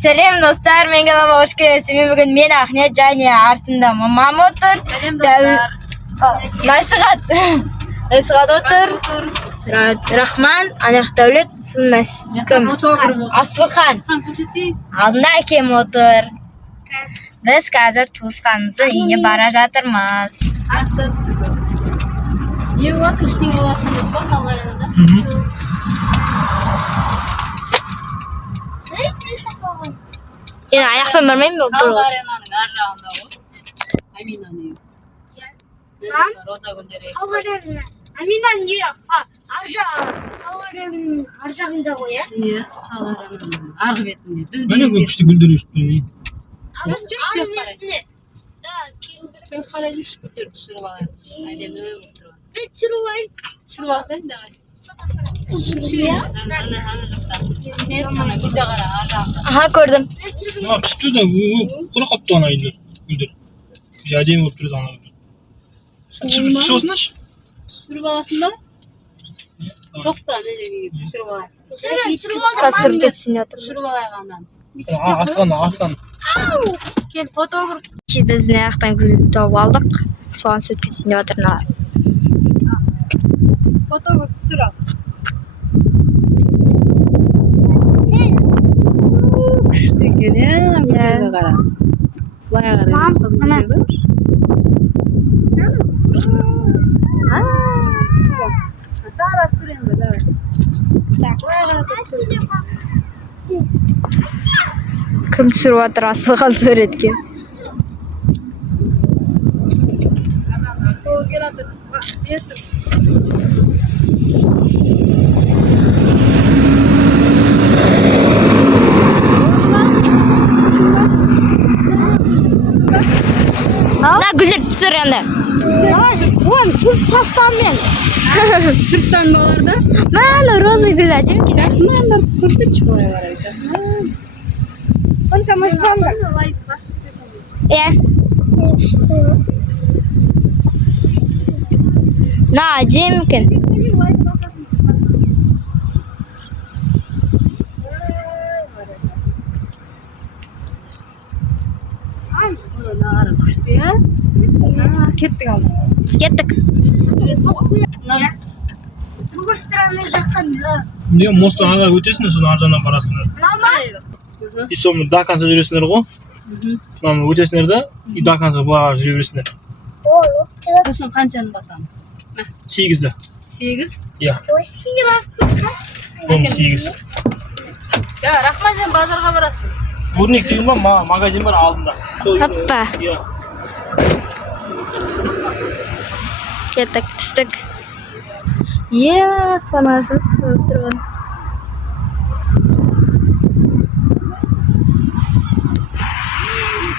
Сәлем достар, мен каналыма қош келесіздер. Бүгін мен Ахмет және артында мамам отыр. Сәлем достар. Найсығат отыр. Рахман, Анық Дәулет, Сыннас. Кім? Асылхан. Алдында әкем отыр. Біз қазір туысқанымыздың үйіне бара жатырмыз. Не болады, ештеңе болатын жоқ па қалаларында? Енді аяқпен бармаймын ба? Қаларенаның ар жағында ғой. Аминаның үйі. Рота гүлдері. Аминаның үйі қаларенаның ар жағында ғой, иә? Иә, қаларенаның арғы бетінде. Біз Міне көпшті гүлдер өсіп тұр. Біз қарай жүрші көтеріп түсіріп алайық. Әдемі болып тұрған. Мен түсіріп алайын. Түсіріп алсаң давай. Ана жақта. Нет, ана гүлде қара ар жағында. Аха, көрдім. Түсті да құра қапты ана гүлдер. Әдемі болып тұрды ана гүлдер. Түсіп осынашы. Түсіріп аласың ба? Тоқта, неге түсіріп алайық. Қазірде түсіне отыр. Түсіріп алайық анан. Асқан. Кел, фотограф. Біз аяқтан гүл тауып алдық. Соған сөйтіп түсіне отырналар. Фотограф түсір ал. Күшті екен, гүлдерді қара. Былай қара. Тағы түсір енді, давай. Былай қара түсір. Кім түсіріп отыр Асылхан суретке? Кел атыр. Бетір. На гүлдер түсір енді. Оң, жүріп тастан мен. Түркістан баларда? Мәні розы гүл әдемі екен. Жақсымандар көрсетші былай қарай. Только мы ждем. Иә. На, әдемі екен. Нағары күшті, ә? Кеттік алдың. Кеттік. С другой стороны жақтан. Не, мосты аңға өтесіңдер, соны аржаннан барасыңдар. И соны до конца жүресіңдер ғой. Мынаны өтесіңдер да, и до конца бұлаға жүре бересіңдер. Сосын қаншаны басамыз? 8-ді. 8? Иә, оны 8. Ja, Рахман сен базарға барасың. Өрнек деген ба, магазин бар алдында. Hoppa. Иә. Кеттік, түстік. Иә, аспанасыз қойып тұрған.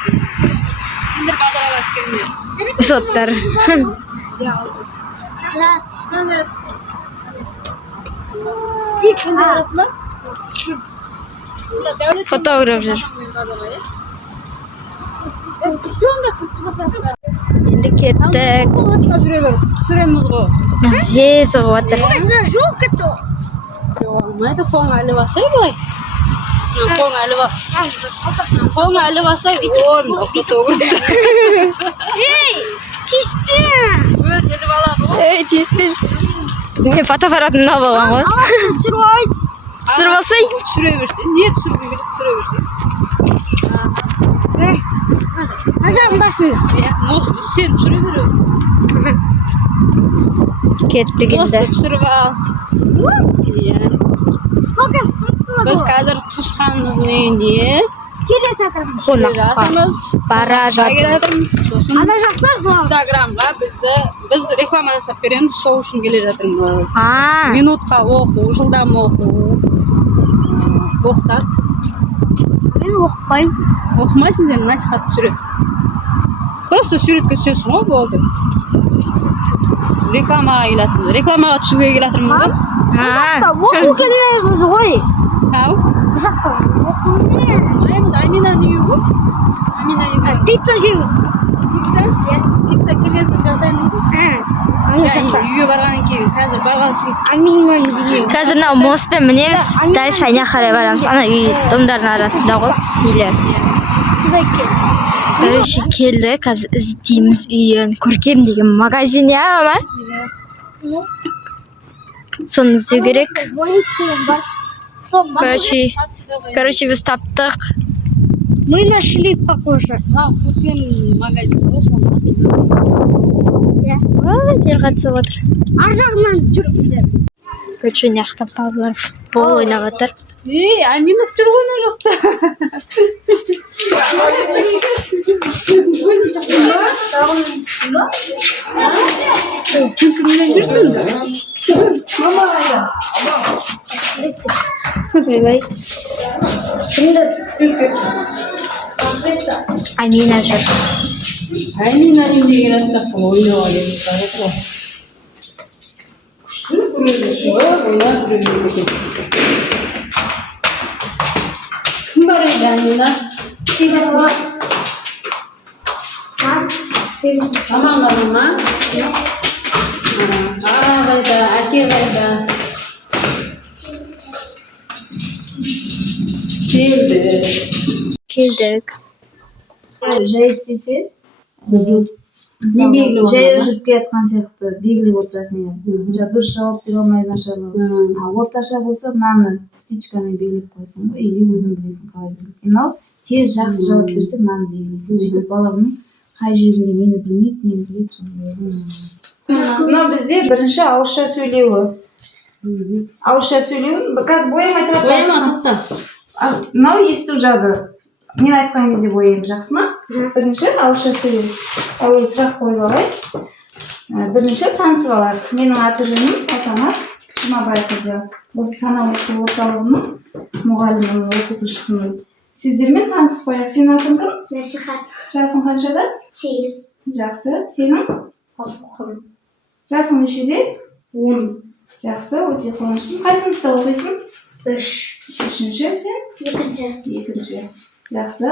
Кімдер базарға басып келмейді? Соттар. Фотограф жүр. Енді кеттік. Түсіреміз ғой. Жел соғып отыр. Жол кетті. Olmaydı, қолың әлі басай бұлай. Қолың әлі бас. Қолың әлі басай. Фотограф. Ей, тиіспе. Өтеліп алады ғой. Ей, тиіспен. Мен фотоаппаратымды алып алған ғой. Түсіріп алайын. Түсіріп алсай. Түсіре берсін. Не түсіргің келеді, түсіре берсін. Ажағын басыңыз. Мосты сен түсіре беру. Кеттік Мосты енді. түсіріп ал. Иә. Біз қазір туысқанымыздың үйінде Келе жатырмыз. Қонаққа бара жатырмыз. Сосын Ана жақта Инстаграмға біз реклама жасап береміз, сол үшін келе жатырмыз. А, Минутқа оқу, жылдам оқу. Оқытады. мен оқпаймын. Оқымайсың, сен насихат түсіреді. Просто суретке түсесің ғой, болды. Рекламаға келатырмыз. Рекламаға түсуге келатырмыз ғой. а. Оқу кереміз ғой. Ау? Жақта оқумен. Mayımız Amina'nın үйі ғой. Амина үйі. Pizza жейміз. Пицца келетін жасаймын ғой. Ана жақта. Үйге барғаннан кейін қазір барған үшін Аминман үйі. Қазір мына моспен мінеміз, дәл шайына қарай барамыз. Ана үй домдардың арасында ғой үйлер. Сіз әкел. Короче, келді, қазір іздейміз үйін. Көркем деген магазин, я ама? Соны іздеу керек. Звонит деген бар. Короче, біз таптық. Мы нашли похоже. мынау көркем магазин ғой соны. Жер қатысып отыр. Ар жағынан жүріңіздер. Короче, мына жақта балалар футбол ойнап жатыр. Аминов жүр ғой мына жақта. Кіммен жүрсің? Ойбай. Амина жүр. Амина үйіне келатсақ ойнауға келіп барады ғой. Кім бар еді Амина? Мамаң ғана ма? Аға қайда, әке қайда? Келдік. Жай істесе, белгілі жай жүріп келатқан сияқты белгілеп отырасың. Дұрыс жауап бере алмай нашарлау. Орташа болса, мынаны птичкамен белгілеп қойсың ғой, или өзің білесің қалай белгілеп. Мынау тез жақсы жауап берсе, мынаны белгілейсің. Сөйтіп баланың қай жерінде нені білмейді, нені біледі, соны білесің. Мынау бізде бірінші ауызша сөйлеуі. Ауызша сөйлеуін қазір боямай тұрады. Бояма тоқта. Мынау есту жағы. Мен айтқан кезде бояйын, жақсы ма? Бірінші ауызша сөйлеу. Әуелі сұрақ қойып алайық. Бірінші танысып алайық. Менің аты жөнім Салтанат Жұмабайқызы. Осы санау оқу орталығының мұғалімінің оқытушысымын. Сіздермен танысып қояйық. Сенің атың кім? Насихат. Жасың қаншада? 8. Жақсы. Сенің? Асылқым. Жасың нешеде? 10. Жақсы, өте қуаныштымын. Қай сыныпта оқисың? 3. Үшінші, сен? 2. Екінші. Жақсы.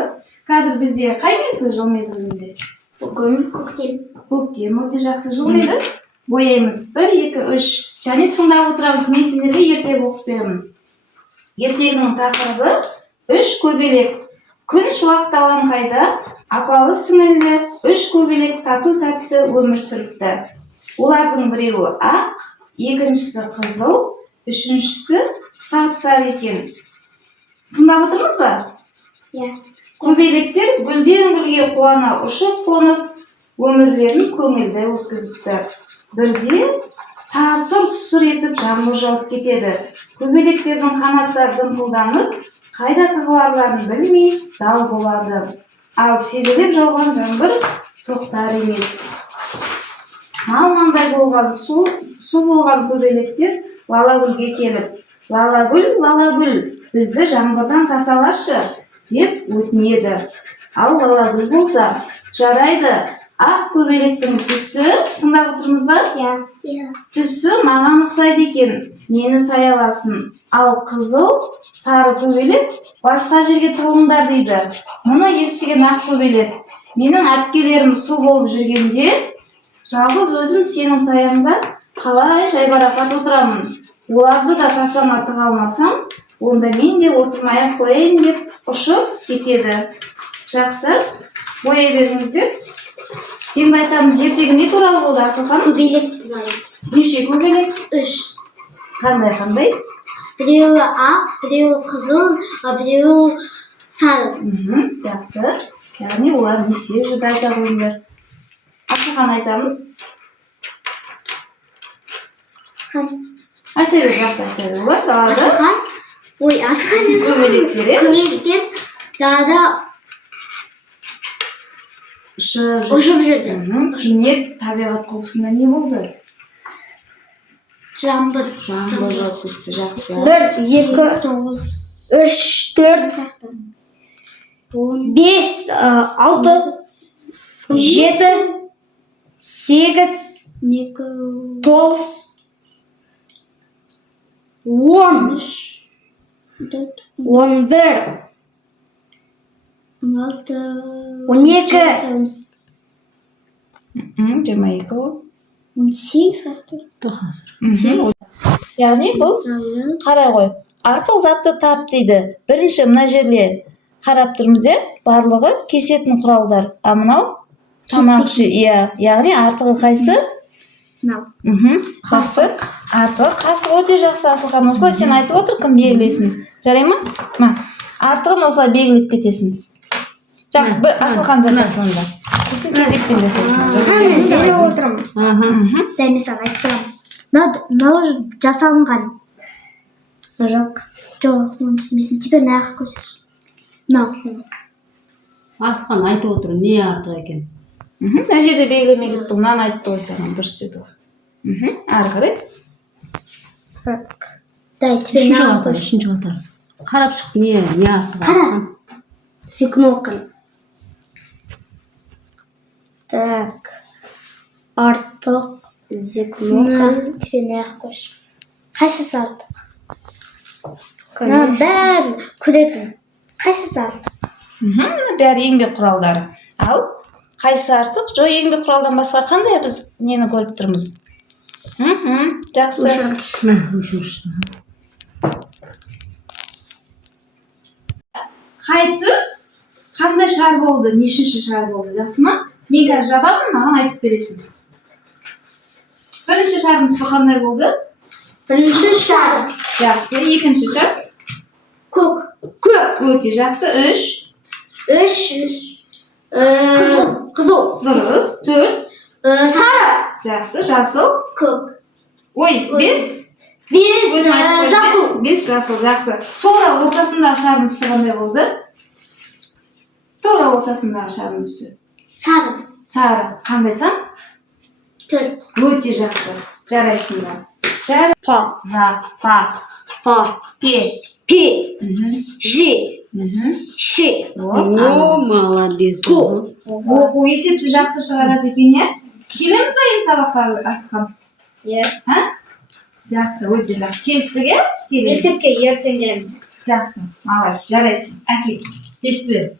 Қазір бізде қай мезгіл, жыл мезгілінде? Бүгін көктем. Көктем, өте жақсы. Жыл мезгіл бояймыз. 1, 2, 3. Және тыңдап отырамыз. Мен сендерге ертегі оқып беремін. Ертегінің тақырыбы 3 көбелек. Күн шуақталған қайда, апалы сіңілді 3 көбелек тату-тәтті өмір сүріпті. Олардың біреуі ақ, екіншісі қызыл, үшіншісі сап-сары екен. Тыңдап отырмыз ба? Көбелектер гүлден гүлге қуана ұшып қонып, өмірлерін көңілді өткізіпті. Бірде тасыр-тұсыр етіп жаңбыр жауып кетеді. Көбелектердің қанаттары дымқылданып, қайда тығыларларын білмей дал болады. Ал селелеп жауған жаңбыр тоқтар емес. Мал-мандай болған су болған көбелектер Лалагүлге келіп, Лалагүл, бізді жаңбырдан тасалашы деп өтінеді. Ал Лалагүл болса, жарайды, ақ көбелектің түсі, тыңдап отырмыз ба? Түсі маған ұқсайды екен, мені саяласын. Ал қызыл, сары көбелек басқа жерге тығылыңдар дейді. Мұны естіген ақ көбелек, менің әпкелерім су болып жүргенде, жалғыз өзім сенің саяңда қалай жайбарақат отырамын. Оларды да тасама тыға алмасам, онда мен де отырмай-ақ қояйын деп ұшып кетеді. Жақсы, бояй беріңіздер. Енді айтамыз, ертегі не туралы болды, Асылхан? Көбелек туралы. Неше көбелек? 3. Қандай? Біреуі ақ, біреуі қызыл, біреуі сары. Жақсы. Яғни олар не істеп жүрді айта қойыңдар. Асылхан айтамыз. Айта бер, жақсы айта бер. Олар далада. Асылхан. Көбелектер далада ұшып жүрді. Кенет табиғат құбылысында не болды? Жаңбыр жауып кетті. Жақсы. 1, 2, 3, 4, 5, 6, 7, 8, 9, 10, 11, 12 22 ол. 18 Тоқасыр. Яғни бұл қарай ғой. Артық затты тап дейді. Бірінші мына жерде қарап тұрмыз, барлығы кесетін құралдар. А мынау тамақшы, яғни артығы қайсы? Қасық. Артығы қасық өте жақсы Асылхан. Осылай сен айтып отыр, кім белгілесін. Жарай ма? Артығын осылай белгілеп кетесің. Жақсы, бір Асылхан жасасын онда. Сосын кезекпен жасасын. Бере отырмын. Дәл мысалы айтып тұрамын. Мынау жасалынған. Жоқ. Жоқ, оның үстімесін теперь нағып көрсетші. Мынау. Асылхан айтып отыр, не артық екен? Мына жерде белгілемей кетті. Мынаны айтты ғой саған, дұрыс деді ғой. Ары қарай. Дай, теперь нағып көрші. Үшінші қатар. Қарап шық, не артық? Қара. Свекноканы. Так. Артық. Свекноканы. Теперь нағып көрші. Қайсысы артық? Бәрін көретін. Қайсысы артық? Бәрі еңбек құралдары. Ал қайсысы артық? Жоқ, еңбек құралдан басқа қандай біз нені көріп тұрмыз? Жақсы. Қай түс? Қандай шар болды? Нешінші шар болды? Жақсы ма? Мен қазір жабамын, маған айтып бересің. Бірінші шардың түсі қандай болды? Бірінші шар. Жақсы. Екінші шар? Көк. Көк. Өте жақсы. Үш. Қызыл. Дұрыс. Төрт. Сары. Жақсы. Жасыл. Көк. Ой, бес. Жасыл. Бес жасыл. Жақсы. Тура ортасындағы шардың түсі қандай болды? Тура ортасындағы шардың түсі. Сары. Сары. Қандай сан? 4. Өте жақсы. Жарайсың да. Пе. Ши. О, молодец. Оқу есепті жақсы шығарады екен, келеміз ба енді сабаққа, Асылхан? Жақсы, өте жақсы. Келістік, келеміз. Мектепке ертең келеміз. Жақсы, малайсың, жарайсың. Әке. Естіп.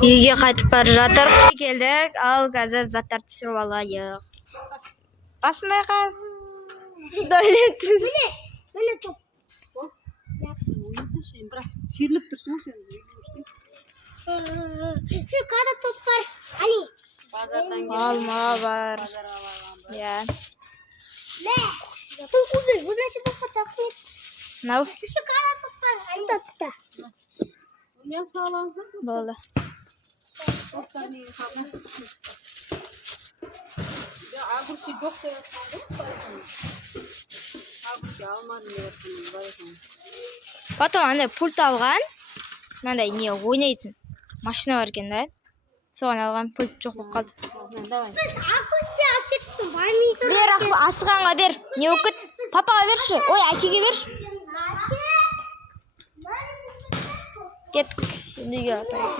Үйге қайтып бара жатыр. Келдік, ал қазір заттар түсіріп алайық. Басмайға. Дәулет. Міне топ. Бірақ терліп тұрсың ғой сен. Şu kada top var. Ali. Базардан Алма бар. Иә. Ne? Top uzun. Bu nasıl bu fotoğraf? Мынау Şu kada top var. Ali. Topta. Не саламсың? болды. Тоқтар неге қалды? Агурчи жоқ деп жатқан ғой. Агурчи алмадым деп жатқан. Потом андай пульт алған. Мынандай не ойнайтын машина бар екен да. Соған алған, пульт жоқ болып қалды. Давай. Akışı açıksın. Var mıydı? Бер, Асылханға бер. Не болып кетті? Папаға берші. Ой, әкеге берші. Кеттік. Енді үйге апарайық.